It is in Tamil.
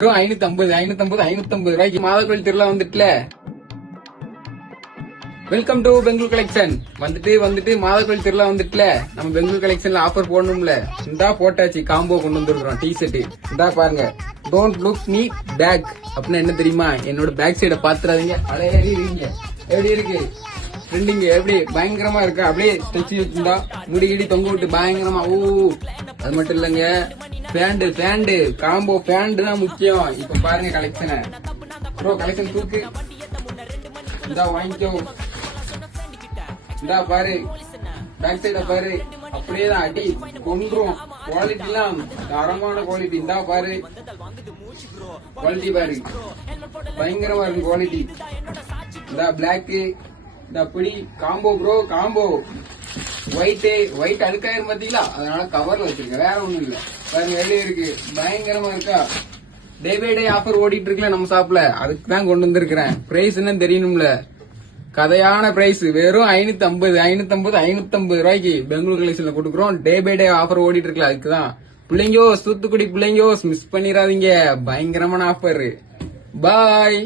550 ரூபாய்க்கு மாதக்கோயில் திருவிழா வந்துட்டுல. Welcome to Bangalore collection. வந்துட்டு மாதக்கோயில் திருவிழா வந்துட்டுல. நம்ம பெங்களூர் கலெக்ஷன்ல ஆஃபர் போடணும்ல, இந்தா போட்டாச்சு. காம்போ கொண்டு வந்துருக்கோம். டி ஷர்ட் இந்தா பாருங்க. டோன்ட் லுக் மீ பேக் அப்படின்னு என்ன தெரியுமா? என்னோட பேக் சைட பாத்துறாதீங்க. அலையறீங்க. எப்படி இருக்கு ட்ரெண்டிங்? எப்படி பயங்கரமா இருக்கா? அப்படியே தைச்சு வச்சிருந்தா முடிகிடி தொங்க விட்டு பயங்கரமா. ஓ அது மட்டும் இல்லங்க, பேண்ட் காம்போ பேண்ட் தான் முக்கியம். இப்ப பாருங்க கலெக்ஷனை. ப்ரோ கலெக்ஷன் தூக்கு. இந்தா வாங்கிக்கோ. இந்தா பாரு, பேக் சைட பாரு. அப்படியேதான் அடி கொன்றும். குவாலிட்டி எல்லாம் தரமான குவாலிட்டி. இந்தா பாரு, குவாலிட்டி பாரு, பயங்கரமா இருக்கு குவாலிட்டி. இந்த பிளாக், இந்த அப்படி காம்போ ப்ரோ. காம்போ ஒயிட் அழுக்காயிரம் பாத்தீங்களா? அதனால கவர்ல வச்சிருக்கேன், வேற ஒண்ணும் இல்ல. பாருங்க வெளியே இருக்கு, பயங்கரமா இருக்கா? டே பை டே ஆஃபர் ஓடிட்டு இருக்குல்ல நம்ம ஷாப்ல, அதுக்கு தான் கொண்டு வந்திருக்கிறேன். பிரைஸ் என்னன்னு தெரியணும்ல. கதையான பிரைஸ் வெறும் 550 ரூபாய்க்கு பெங்களூர் கலெக்ஷன்ல கொடுக்குறோம். டே பை டே ஆஃபர் ஓடிட்டு இருக்குல்ல, அதுக்குதான். பிள்ளைங்கோ, தூத்துக்குடி பிள்ளைங்கோ மிஸ் பண்ணிடாதீங்க. பயங்கரமான ஆஃபர். பாய்.